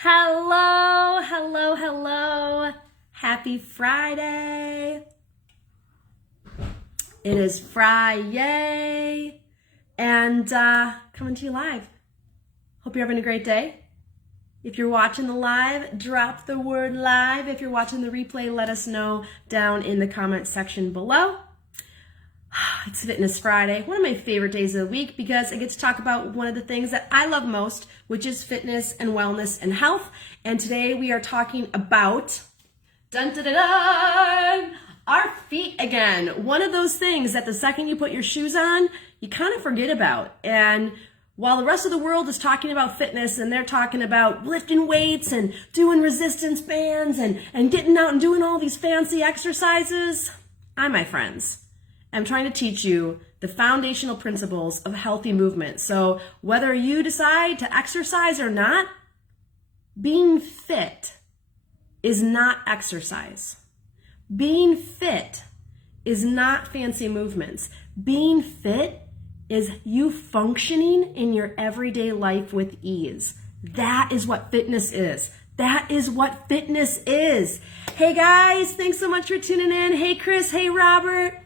Hello, hello, hello. Happy Friday. It is Friday and coming to you live. Hope you're having a great day. If you're watching the live, drop the word live. If you're watching the replay, let us know down in the comment section below. It's Fitness Friday, one of my favorite days of the week because I get to talk about one of the things that I love most, which is fitness and wellness and health. And today we are talking about dun, dun, dun, dun, our feet again. One of those things that the second you put your shoes on, you kind of forget about. And while the rest of the world is talking about fitness and they're talking about lifting weights and doing resistance bands and getting out and doing all these fancy exercises, my friends, I'm trying to teach you the foundational principles of healthy movement. So whether you decide to exercise or not, being fit is not exercise. Being fit is not fancy movements. Being fit is you functioning in your everyday life with ease. That is what fitness is. That is what fitness is. Hey guys, thanks so much for tuning in. Hey Chris, hey Robert.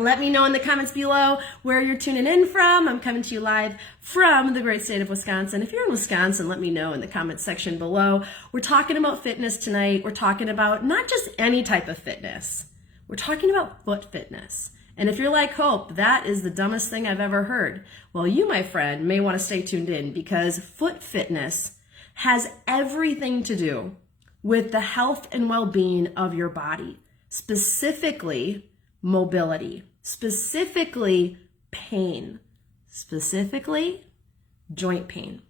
Let me know in the comments below where you're tuning in from. I'm coming to you live from the great state of Wisconsin. If you're in Wisconsin, let me know in the comments section below. We're talking about fitness tonight. We're talking about not just any type of fitness. We're talking about foot fitness. And if you're like, Hope, that is the dumbest thing I've ever heard. Well, you, my friend, may want to stay tuned in because foot fitness has everything to do with the health and well-being of your body, specifically mobility, specifically pain, specifically joint pain.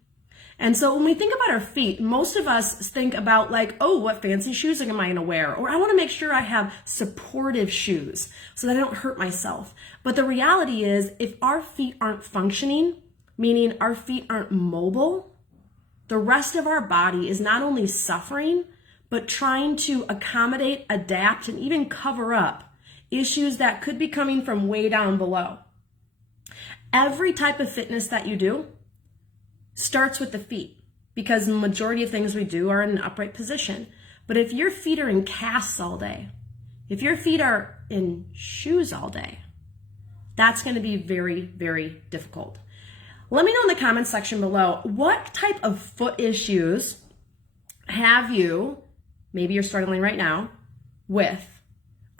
And so when we think about our feet, most of us think about like, oh, what fancy shoes am I going to wear? Or I want to make sure I have supportive shoes so that I don't hurt myself. But the reality is if our feet aren't functioning, meaning our feet aren't mobile, the rest of our body is not only suffering, but trying to accommodate, adapt, and even cover up issues that could be coming from way down below. Every type of fitness that you do starts with the feet because the majority of things we do are in an upright position. But if your feet are in casts all day, if your feet are in shoes all day, that's going to be very, very difficult. Let me know in the comments section below, what type of foot issues have you, maybe you're struggling right now, with?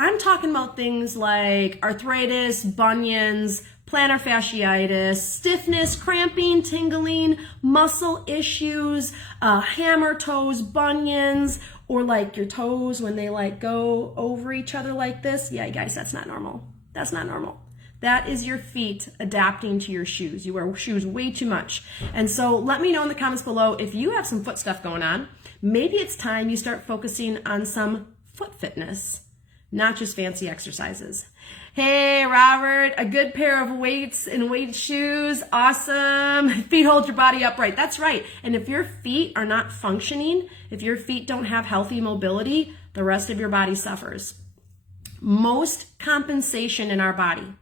I'm talking about things like arthritis, bunions, plantar fasciitis, stiffness, cramping, tingling, muscle issues, hammer toes, bunions, or like your toes when they like go over each other like this. Yeah, guys, that's not normal. That's not normal. That is your feet adapting to your shoes. You wear shoes way too much. And so let me know in the comments below if you have some foot stuff going on. Maybe it's time you start focusing on some foot fitness, not just fancy exercises. Hey, Robert, a good pair of weights and weight shoes. Awesome. Feet hold your body upright. That's right. And if your feet are not functioning, if your feet don't have healthy mobility, the rest of your body suffers. Most compensation in our body,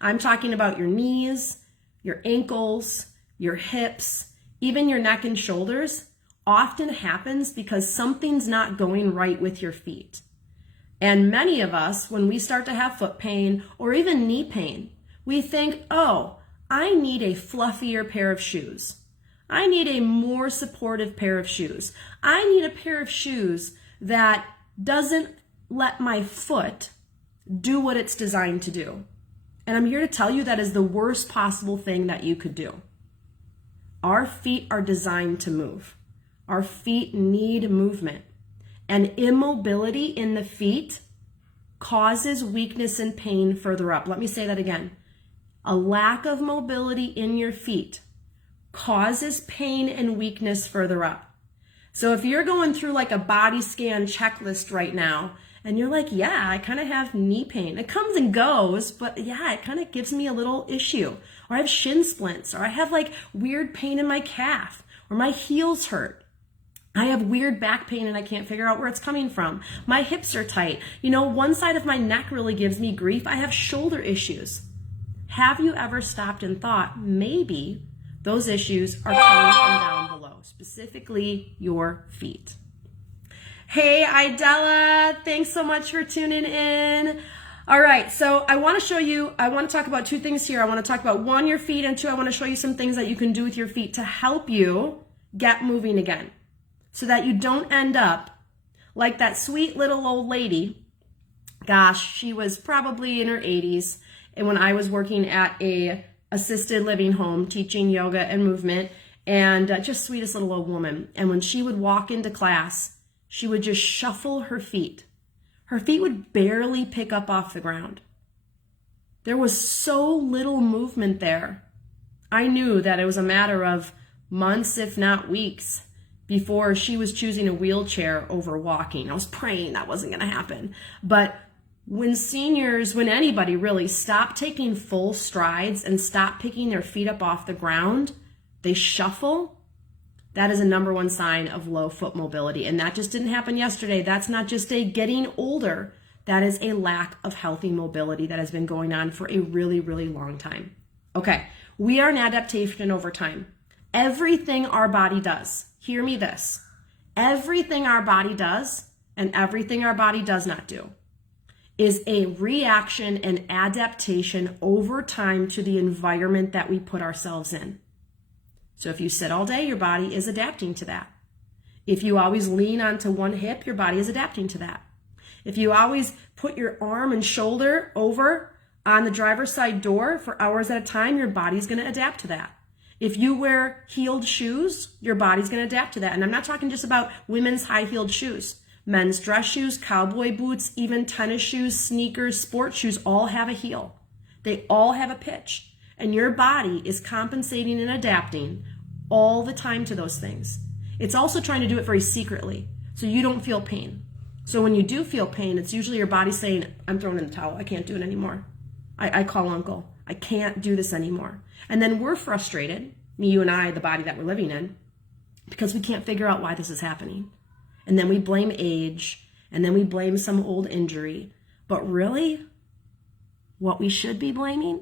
I'm talking about your knees, your ankles, your hips, even your neck and shoulders, often happens because something's not going right with your feet. And many of us, when we start to have foot pain or even knee pain, we think, oh, I need a fluffier pair of shoes. I need a more supportive pair of shoes. I need a pair of shoes that doesn't let my foot do what it's designed to do. And I'm here to tell you that is the worst possible thing that you could do. Our feet are designed to move. Our feet need movement. And immobility in the feet causes weakness and pain further up. Let me say that again. A lack of mobility in your feet causes pain and weakness further up. So if you're going through like a body scan checklist right now, and you're like, yeah, I kind of have knee pain. It comes and goes, but yeah, it kind of gives me a little issue. Or I have shin splints, or I have like weird pain in my calf, or my heels hurt. I have weird back pain and I can't figure out where it's coming from. My hips are tight. You know, one side of my neck really gives me grief. I have shoulder issues. Have you ever stopped and thought maybe those issues are coming from down below? specifically your feet. Hey, Idella, thanks so much for tuning in. All right, so I want to talk about two things here. I want to talk about one, your feet, and two, I want to show you some things that you can do with your feet to help you get moving again so that you don't end up like that sweet little old lady. Gosh, she was probably in her 80s, and when I was working at a assisted living home teaching yoga and movement, and just sweetest little old woman. And when she would walk into class, she would just shuffle her feet. Her feet would barely pick up off the ground. There was so little movement there. I knew that it was a matter of months, if not weeks, before she was choosing a wheelchair over walking. I was praying that wasn't going to happen. But when seniors, when anybody really, stop taking full strides and stop picking their feet up off the ground, they shuffle, that is a number one sign of low foot mobility. And that just didn't happen yesterday. That's not just a getting older. That is a lack of healthy mobility that has been going on for a really, really long time. Okay, we are an adaptation over time. Everything our body does, hear me this, everything our body does and everything our body does not do is a reaction and adaptation over time to the environment that we put ourselves in. So if you sit all day, your body is adapting to that. If you always lean onto one hip, your body is adapting to that. If you always put your arm and shoulder over on the driver's side door for hours at a time, your body's going to adapt to that. If you wear heeled shoes, your body's going to adapt to that. And I'm not talking just about women's high-heeled shoes. Men's dress shoes, cowboy boots, even tennis shoes, sneakers, sports shoes all have a heel. They all have a pitch. And your body is compensating and adapting all the time to those things. It's also trying to do it very secretly, so you don't feel pain. So when you do feel pain, it's usually your body saying, I'm throwing in the towel. I can't do it anymore. I call uncle. I can't do this anymore. And then we're frustrated, you and I, the body that we're living in, because we can't figure out why this is happening. And then we blame age, and then we blame some old injury. But really, what we should be blaming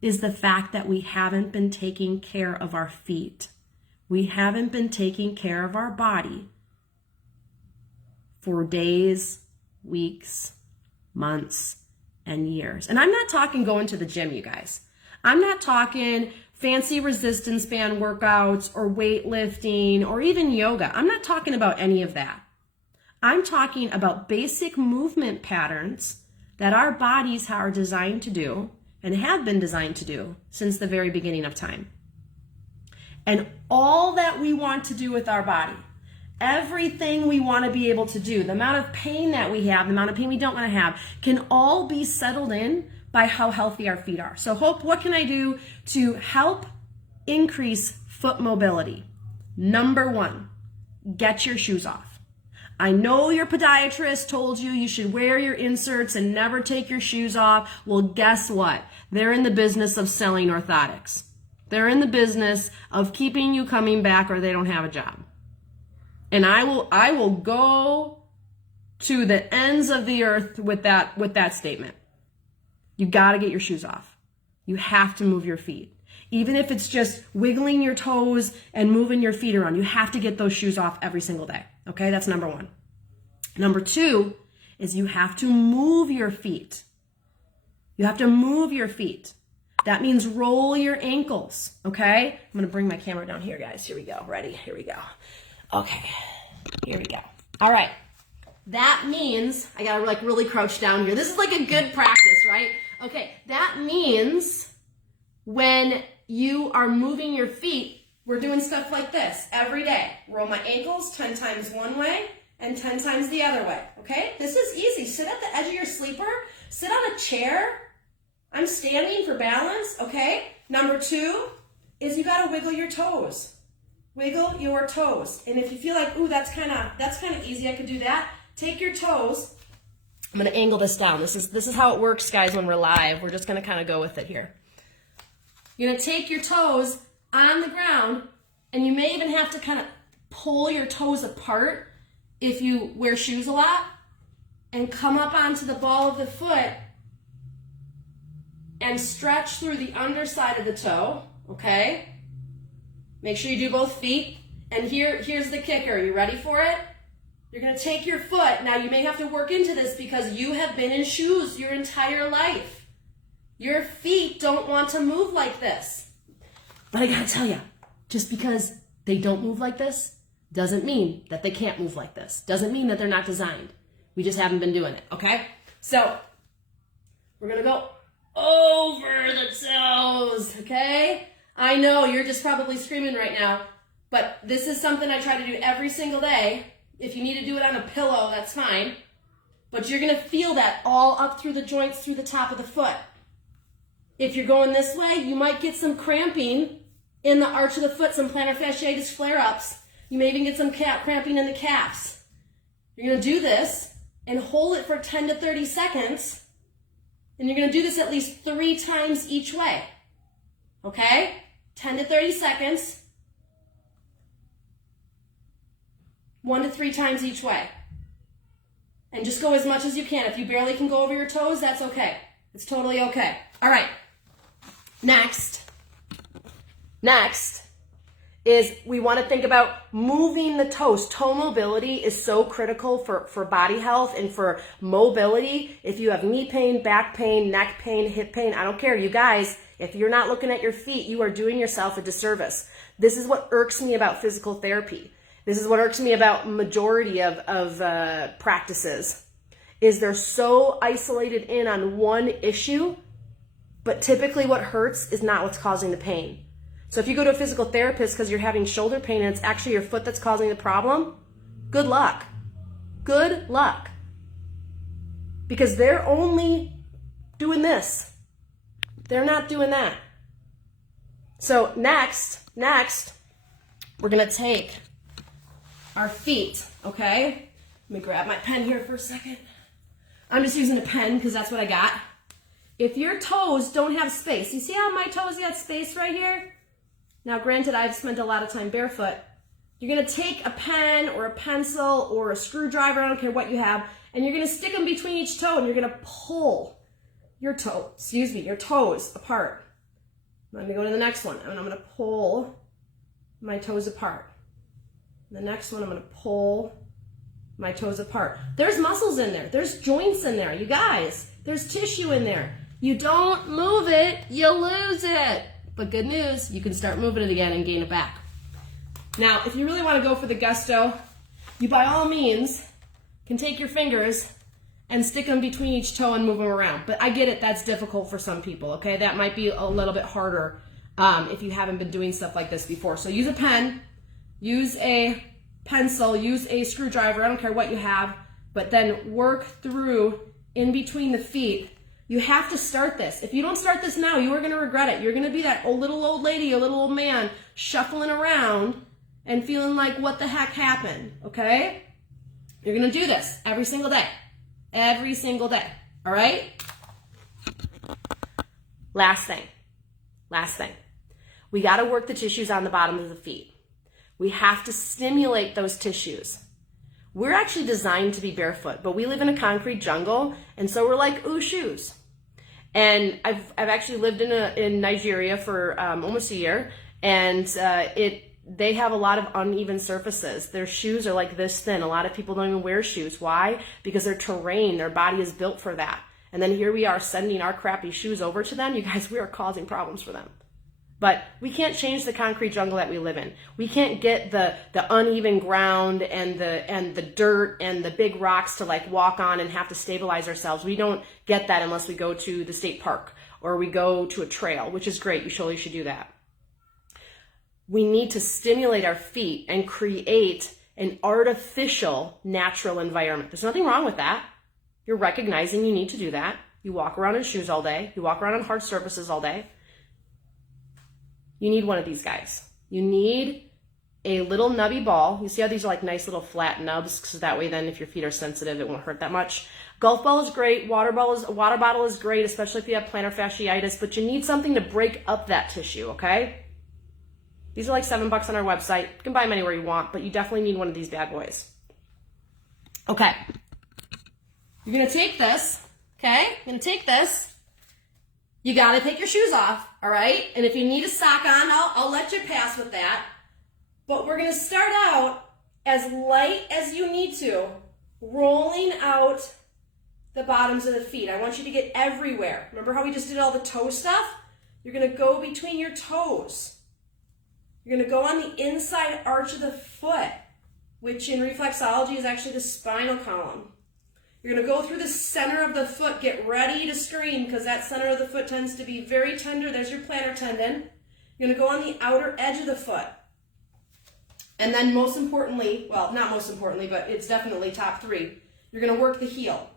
is the fact that we haven't been taking care of our feet. We haven't been taking care of our body for days, weeks, months, and years. And I'm not talking going to the gym, you guys. I'm not talking fancy resistance band workouts or weightlifting or even yoga. I'm not talking about any of that. I'm talking about basic movement patterns that our bodies are designed to do and have been designed to do since the very beginning of time. And all that we want to do with our body, everything we want to be able to do, the amount of pain that we have, the amount of pain we don't want to have, can all be settled in by how healthy our feet are. So Hope, what can I do to help increase foot mobility? Number one, get your shoes off. I know your podiatrist told you you should wear your inserts and never take your shoes off. Well, guess what? They're in the business of selling orthotics. They're in the business of keeping you coming back, or they don't have a job. And I will go to the ends of the earth with that statement. You got to get your shoes off. You have to move your feet. Even if it's just wiggling your toes and moving your feet around, you have to get those shoes off every single day. Okay, that's number one. Number two is you have to move your feet. You have to move your feet. That means roll your ankles, okay? I'm going to bring my camera down here, guys. Here we go. Ready? Here we go. Okay, here we go. All right. That means, I got to like really crouch down here. This is like a good practice, right? Okay, that means when you are moving your feet, we're doing stuff like this every day. Roll my ankles 10 times one way and 10 times the other way, okay? This is easy. Sit at the edge of your sleeper. Sit on a chair. I'm standing for balance, okay? Number two is you got to wiggle your toes. Wiggle your toes. And if you feel like, ooh, that's kind of easy, I could do that. Take your toes. I'm going to angle this down. This is how it works, guys, when we're live. We're just going to kind of go with it here. You're going to take your toes on the ground, and you may even have to kind of pull your toes apart if you wear shoes a lot, and come up onto the ball of the foot and stretch through the underside of the toe, okay? Make sure you do both feet. And here's the kicker. You ready for it? You're going to take your foot. Now, you may have to work into this because you have been in shoes your entire life. Your feet don't want to move like this. But I got to tell you, just because they don't move like this doesn't mean that they can't move like this. Doesn't mean that they're not designed. We just haven't been doing it, okay? So, we're going to go over the toes, okay? I know you're just probably screaming right now, but this is something I try to do every single day. If you need to do it on a pillow, that's fine. But you're going to feel that all up through the joints, through the top of the foot. If you're going this way, you might get some cramping in the arch of the foot, some plantar fasciitis flare-ups. You may even get some cramping in the calves. You're going to do this and hold it for 10 to 30 seconds. And you're going to do this at least 3 times each way. Okay? 10 to 30 seconds. 1 to 3 times each way. And just go as much as you can. If you barely can go over your toes, that's okay. It's totally okay. All right. Next is we want to think about moving the toes. Toe mobility is so critical for body health and for mobility. If you have knee pain, back pain, neck pain, hip pain, I don't care. You guys, if you're not looking at your feet, you are doing yourself a disservice. This is what irks me about physical therapy. This is what irks me about majority of practices, is they're so isolated in on one issue, but typically what hurts is not what's causing the pain. So if you go to a physical therapist because you're having shoulder pain and it's actually your foot that's causing the problem, good luck. Good luck. Because they're only doing this. They're not doing that. So next, we're going to take our feet, okay? Let me grab my pen here for a second. I'm just using a pen because that's what I got. If your toes don't have space, you see how my toes got space right here? Now, granted, I've spent a lot of time barefoot. You're going to take a pen or a pencil or a screwdriver, I don't care what you have, and you're going to stick them between each toe, and you're going to pull your toes apart. I'm going to go to the next one, and I'm going to pull my toes apart. The next one, I'm going to pull my toes apart. There's muscles in there. There's joints in there. You guys, there's tissue in there. You don't move it, you lose it. But good news, you can start moving it again and gain it back. Now, if you really want to go for the gusto, you by all means can take your fingers and stick them between each toe and move them around. But I get it, that's difficult for some people, okay? That might be a little bit harder if you haven't been doing stuff like this before. So use a pen, use a pencil, use a screwdriver, I don't care what you have, but then work through in between the feet. You have to start this. If you don't start this now, you are going to regret it. You're going to be that little old lady, a little old man shuffling around and feeling like, what the heck happened, okay? You're going to do this every single day. Every single day, all right? Last thing. We got to work the tissues on the bottom of the feet. We have to stimulate those tissues. We're actually designed to be barefoot, but we live in a concrete jungle, and so we're like, ooh, shoes. And I've actually lived in Nigeria for almost a year, and they have a lot of uneven surfaces. Their shoes are like this thin. A lot of people don't even wear shoes. Why? Because their terrain, their body is built for that. And then here we are sending our crappy shoes over to them. You guys, we are causing problems for them. But we can't change the concrete jungle that we live in. We can't get the uneven ground and the dirt and the big rocks to like walk on and have to stabilize ourselves. We don't get that unless we go to the state park or we go to a trail, which is great. You surely should do that. We need to stimulate our feet and create an artificial natural environment. There's nothing wrong with that. You're recognizing you need to do that. You walk around in shoes all day. You walk around on hard surfaces all day. You need one of these guys. You need a little nubby ball. You see how these are like nice little flat nubs, so that way then if your feet are sensitive, it won't hurt that much. Golf ball is great. Water bottle is great, especially if you have plantar fasciitis, but you need something to break up that tissue, okay? These are like $7 on our website. You can buy them anywhere you want, but you definitely need one of these bad boys. Okay. You're going to take this, okay? You're going to take this. You got to take your shoes off, all right? And if you need a sock on, I'll let you pass with that. But we're going to start out as light as you need to, rolling out the bottoms of the feet. I want you to get everywhere. Remember how we just did all the toe stuff? You're going to go between your toes. You're going to go on the inside arch of the foot, which in reflexology is actually the spinal column. You're going to go through the center of the foot. Get ready to scream because that center of the foot tends to be very tender. There's your plantar tendon. You're going to go on the outer edge of the foot. And then most importantly, well, not most importantly, but it's definitely top three, you're going to work the heel.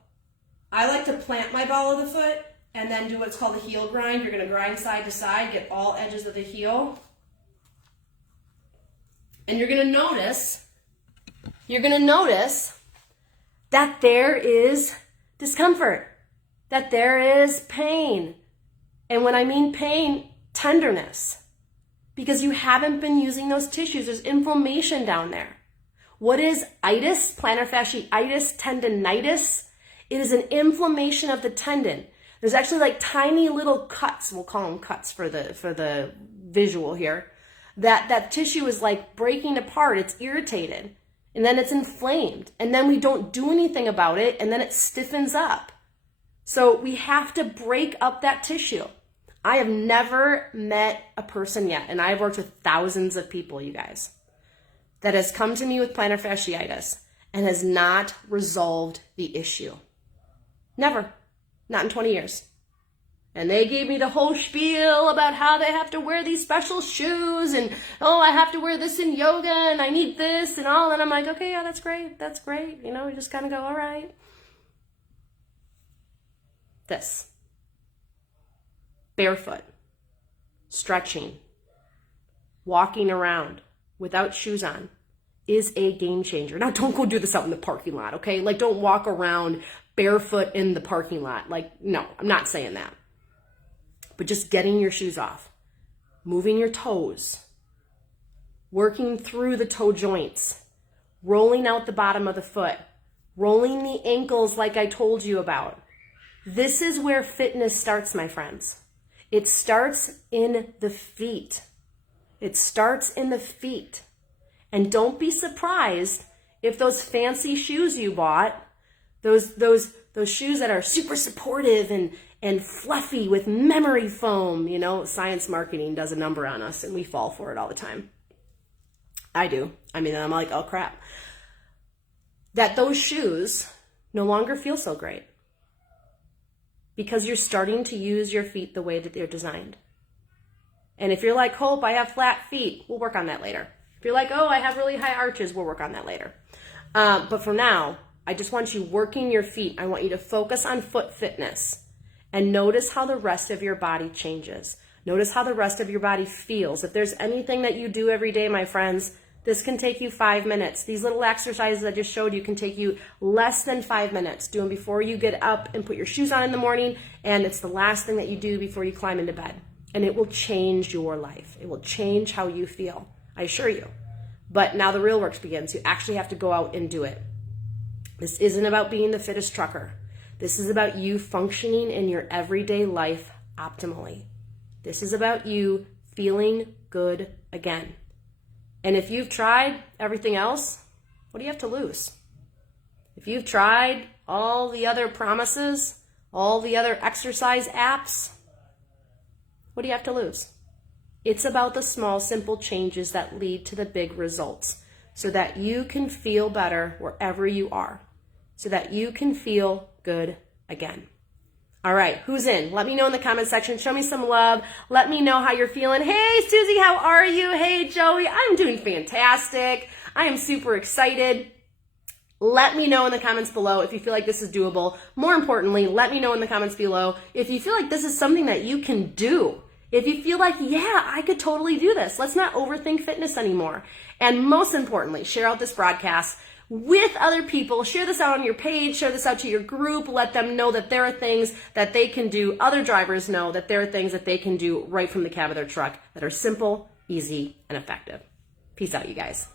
I like to plant my ball of the foot and then do what's called a heel grind. You're going to grind side to side, get all edges of the heel. And you're going to notice that there is discomfort, that there is pain. And when I mean pain, tenderness. Because you haven't been using those tissues. There's inflammation down there. What is itis? Plantar fasciitis, tendinitis. It is an inflammation of the tendon. There's actually like tiny little cuts. We'll call them cuts for the visual here. That tissue is like breaking apart. It's irritated. And then it's inflamed. And then we don't do anything about it. And then it stiffens up. So we have to break up that tissue. I have never met a person yet, and I've worked with thousands of people, you guys, that has come to me with plantar fasciitis and has not resolved the issue. Never. Not in 20 years. And they gave me the whole spiel about how they have to wear these special shoes and, oh, I have to wear this in yoga and I need this and all. And I'm like, okay, yeah, that's great. That's great. You know, you just kind of go, all right. This. Barefoot, stretching, walking around without shoes on is a game changer. Now, don't go do this out in the parking lot, okay? Like, don't walk around barefoot in the parking lot. Like, no, I'm not saying that. But just getting your shoes off, moving your toes, working through the toe joints, rolling out the bottom of the foot, rolling the ankles like I told you about. This is where fitness starts, my friends. It starts in the feet. It starts in the feet. And don't be surprised if those fancy shoes you bought, those shoes that are super supportive and fluffy with memory foam, you know, science marketing does a number on us and we fall for it all the time. I do. I mean, I'm like, oh crap. That those shoes no longer feel so great. Because you're starting to use your feet the way that they're designed. And if you're like, Hope, I have flat feet, we'll work on that later. If you're like, oh, I have really high arches, we'll work on that later. But for now, I just want you working your feet. I want you to focus on foot fitness and notice how the rest of your body changes. Notice how the rest of your body feels. If there's anything that you do every day, my friends, this can take you 5 minutes. These little exercises I just showed you can take you less than 5 minutes. Do them before you get up and put your shoes on in the morning, and it's the last thing that you do before you climb into bed. And it will change your life. It will change how you feel, I assure you. But now the real work begins. You actually have to go out and do it. This isn't about being the fittest trucker. This is about you functioning in your everyday life optimally. This is about you feeling good again. And if you've tried everything else, what do you have to lose? If you've tried all the other promises, all the other exercise apps, what do you have to lose? It's about the small, simple changes that lead to the big results so that you can feel better wherever you are, so that you can feel good again. All right, who's in? Let me know in the comment section. Show me some love. Let me know how you're feeling. Hey, Susie, how are you? Hey, Joey, I'm doing fantastic. I am super excited. Let me know in the comments below if you feel like this is doable. More importantly, let me know in the comments below if you feel like this is something that you can do. If you feel like, yeah, I could totally do this. Let's not overthink fitness anymore. And most importantly, share out this broadcast with other people. Share this out on your page, share this out to your group, let them know that there are things that they can do. Other drivers know that there are things that they can do right from the cab of their truck that are simple, easy, and effective. Peace out, you guys.